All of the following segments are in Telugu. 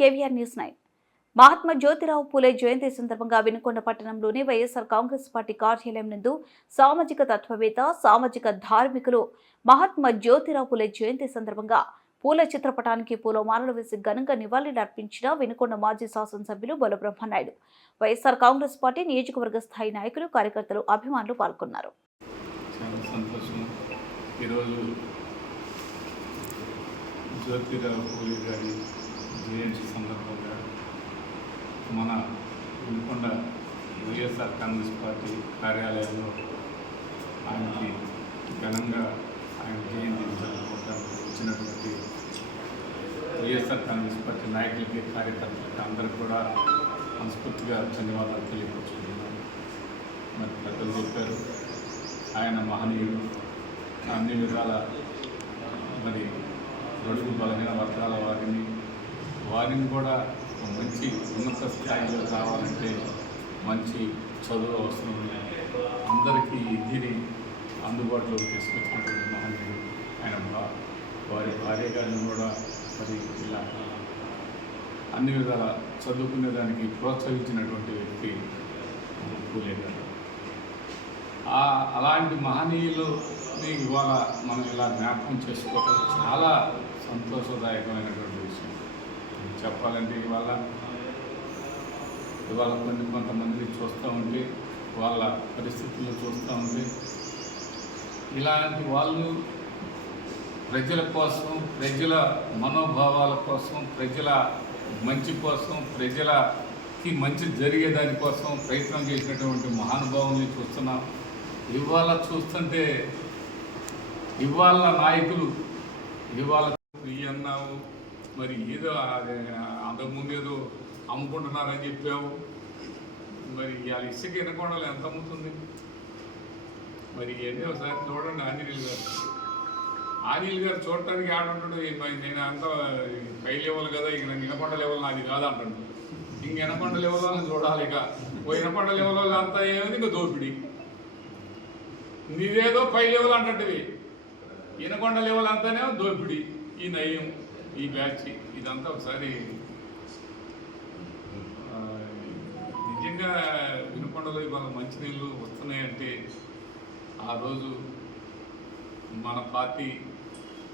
KVR news nine. Mahatma Jyotirao Phule జయంతి సందర్భంగా వినుకొండ పట్టణంలోని వైఎస్ఆర్ కాంగ్రెస్ పార్టీ కార్యాలయం నందు సామాజిక తత్వవేత్త సామాజిక ధార్మికులు మహాత్మా జ్యోతిరావు పూలే జయంతి సందర్భంగా పూల చిత్రపటానికి పూలమాలలు వేసి ఘనంగా నివాళులర్పించిన వినుకొండ మాజీ శాసనసభ్యులు బలబ్రహ్మనాయుడు వైఎస్ఆర్ కాంగ్రెస్ పార్టీ నియోజకవర్గ స్థాయి నాయకులు కార్యకర్తలు అభిమానులు పాల్గొన్నారు. ఈరోజు జ్యోతిరావు పూలే గారి జయంతి సందర్భంగా మన వినుకొండ వైఎస్ఆర్ కాంగ్రెస్ పార్టీ కార్యాలయంలో ఆయనకి ఘనంగా ఆయన జయంతి ఇచ్చినటువంటి వచ్చినటువంటి వైఎస్ఆర్ కాంగ్రెస్ పార్టీ నాయకులకి కార్యకర్తలకి అందరూ కూడా మనస్ఫూర్తిగా ధన్యవాదాలు తెలియపరుచుకుంటున్నాను మరి పెద్దలు చెప్పారు ఆయన మహనీయుడు. అన్ని విధాల మరి రొడుగు బలహీన వర్గాల వారిని వారిని కూడా మంచి ఉన్నత స్థాయిలో రావాలంటే మంచి చదువు అవసరం ఉంది. అందరికీ విద్యని అందుబాటులోకి తీసుకొచ్చినటువంటి మహనీయుడు ఆయన వారి భార్య గారిని కూడా మరి ఇలా అన్ని విధాల చదువుకునే దానికి ప్రోత్సహించినటువంటి వ్యక్తి పూలే గారు. అలాంటి మహనీయులని ఇవాళ మనం ఇలా జ్ఞాపకం చేసుకోవటం చాలా సంతోషదాయకమైనటువంటి విషయం. చెప్పాలంటే ఇవాళ ఇవాళ కొన్ని కొంతమందిని చూస్తూ ఉంటే వాళ్ళ పరిస్థితులు చూస్తూ ఉంటే ఇలాంటి వాళ్ళు ప్రజల కోసం ప్రజల మనోభావాల కోసం ప్రజల మంచి కోసం ప్రజలకి మంచి జరిగేదాని కోసం ప్రయత్నం చేసినటువంటి మహానుభావుల్ని చూస్తున్నాం. ఇవాళ చూస్తుంటే ఇవాళ నాయకులు ఇవాళ ఈ అన్నావు మరి ఏదో అంతకుముందు ఏదో అమ్ముకుంటున్నారని చెప్పావు. మరి వాళ్ళ ఇసుక ఎనకొండలు ఎంత అమ్ముతుంది? మరి ఇవన్నీ ఒకసారి చూడండి ఆంజనేయులు గారు. ఆంజనేయులు గారు చూడటానికి ఆడంటాడు నేను అంత పై లెవెల్ కదా ఇక నేను వినకొండ లెవెల్ నాది కాదంటాడు ఇంక వినకొండ లెవెల్ చూడాలి ఇక. ఓ వినకొండ లెవెల్ అంతా ఏమైంది? ఇంకా దోపిడి. నీదేదో పై లెవెల్ అంటటివి వినకొండ లెవెల్ అంతానేమో దోపిడి ఈ నయం. ఈ బ్యాచ్ ఇదంతా ఒకసారి నిజంగా వినుకొండలో ఇవాళ మంచినీళ్ళు వస్తున్నాయంటే ఆ రోజు మన పార్టీ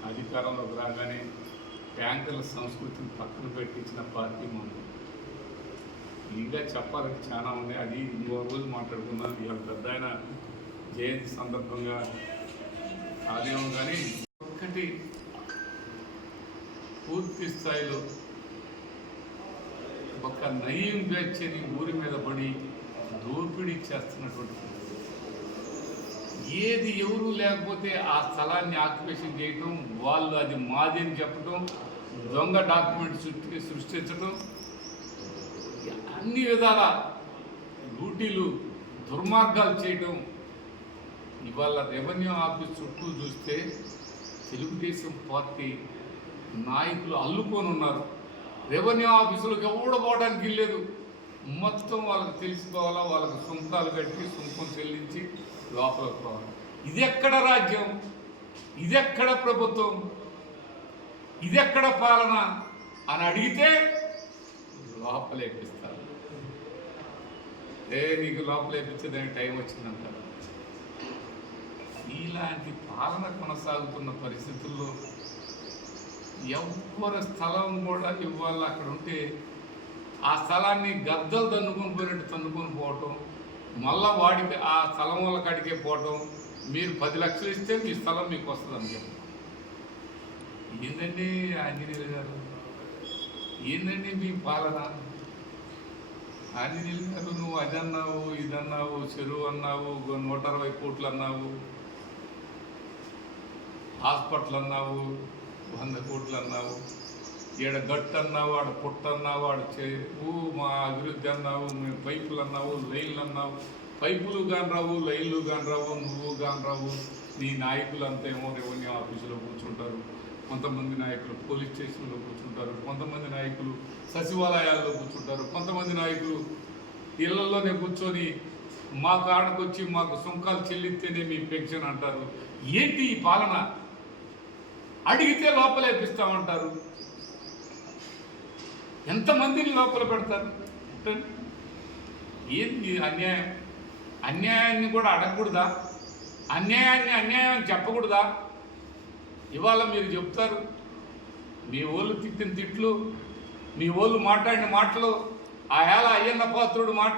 అధికారంలోకి రాగానే ట్యాంకర్ల సంస్కృతిని పక్కన పెట్టించిన పార్టీ మనం. ఇంకా చెప్పాలంటే చాలా ఉంది అది ఇంకో రోజు మాట్లాడుకున్నాను ఇవాళ పెద్ద ఆయన జయంతి సందర్భంగా కాదేమో కానీ ఒక్కటి పూర్తి స్థాయిలో ఒక నయీం బ్యాచ్ని ఊరి మీద పడి దోపిడీ చేస్తున్నటువంటి ఏది ఎవరు లేకపోతే ఆ స్థలాన్ని ఆక్యుపేషన్ చేయటం వాళ్ళు అది మాది అని చెప్పటం దొంగ డాక్యుమెంట్ సృష్టి సృష్టించడం అన్ని విధాల లూటీలు దుర్మార్గాలు చేయటం. ఇవాళ రెవెన్యూ ఆఫీస్ చుట్టూ చూస్తే తెలుగుదేశం పార్టీ నాయకులు అల్లుకొని ఉన్నారు. రెవెన్యూ ఆఫీసులకు ఎవడ పోవడానికి లేదు మొత్తం వాళ్ళకి తెలుసుకోవాలా వాళ్ళకి సుంకాలు కట్టి సుంకం చెల్లించి లోపలికి పోవాలి. ఇదెక్కడ రాజ్యం? ఇదెక్కడ ప్రభుత్వం? ఇదెక్కడ పాలన? అని అడిగితే లోపలేపిస్తారు ఏ నీకు లోపలేపించేదానికి టైం వచ్చిందంటారు ఇలాంటి పాలన కొనసాగుతున్న పరిస్థితుల్లో ఎవరి స్థలం కూడా ఇవ్వాలి అక్కడ ఉంటే ఆ స్థలాన్ని గద్దలు తన్నుకొని పోయినట్టు తన్నుకొని పోవటం మళ్ళా వాడికి ఆ స్థలం వల్ల కాడికే పోవటం మీరు పది లక్షలు ఇస్తే మీ స్థలం మీకు వస్తుంది అని చెప్పి. ఏందండి ఆంజనేయులు గారు? ఏందండి మీ పాలన? ఆంజనేయులు గారు నువ్వు అది అన్నావు ఇది అన్నావు చెరువు అన్నావు గో- నూట అరవై కోట్లు అన్నావు హాస్పిటల్ అన్నావు వంద కోట్లు అన్నావు ఈడ గట్టు అన్నావు ఆడ పుట్ట అన్నావు ఆడ చెవు మా అభివృద్ధి అన్నావు మేము పైపులు అన్నావు లైన్లు అన్నావు పైపులు కాని రావు లైన్లు కాని రావు నువ్వు కాని రావు నీ నాయకులు అంతా ఏమో రెవెన్యూ ఆఫీసులో కూర్చుంటారు. కొంతమంది నాయకులు పోలీస్ స్టేషన్లో కూర్చుంటారు. కొంతమంది నాయకులు సచివాలయాల్లో కూర్చుంటారు. కొంతమంది నాయకులు ఇళ్ళలోనే కూర్చొని మా కాడకు మాకు సుంకాలు చెల్లిస్తేనే మీ పెన్షన్ అంటారు. ఏంటి ఈ పాలన? అడిగితే లోపలేపిస్తామంటారు ఎంతమందిని లోపల పెడతారు? ఏంది అన్యాయం? అన్యాయాన్ని కూడా అడగకూడదా? అన్యాయాన్ని అన్యాయం అని చెప్పకూడదా? ఇవాళ మీరు చెప్తారు మీ ఓళ్ళు తిట్టిన తిట్లు మీ ఓళ్ళు మాట్లాడిన మాటలు ఆ ఏళ అయ్యన్న పాత్రుడు మాట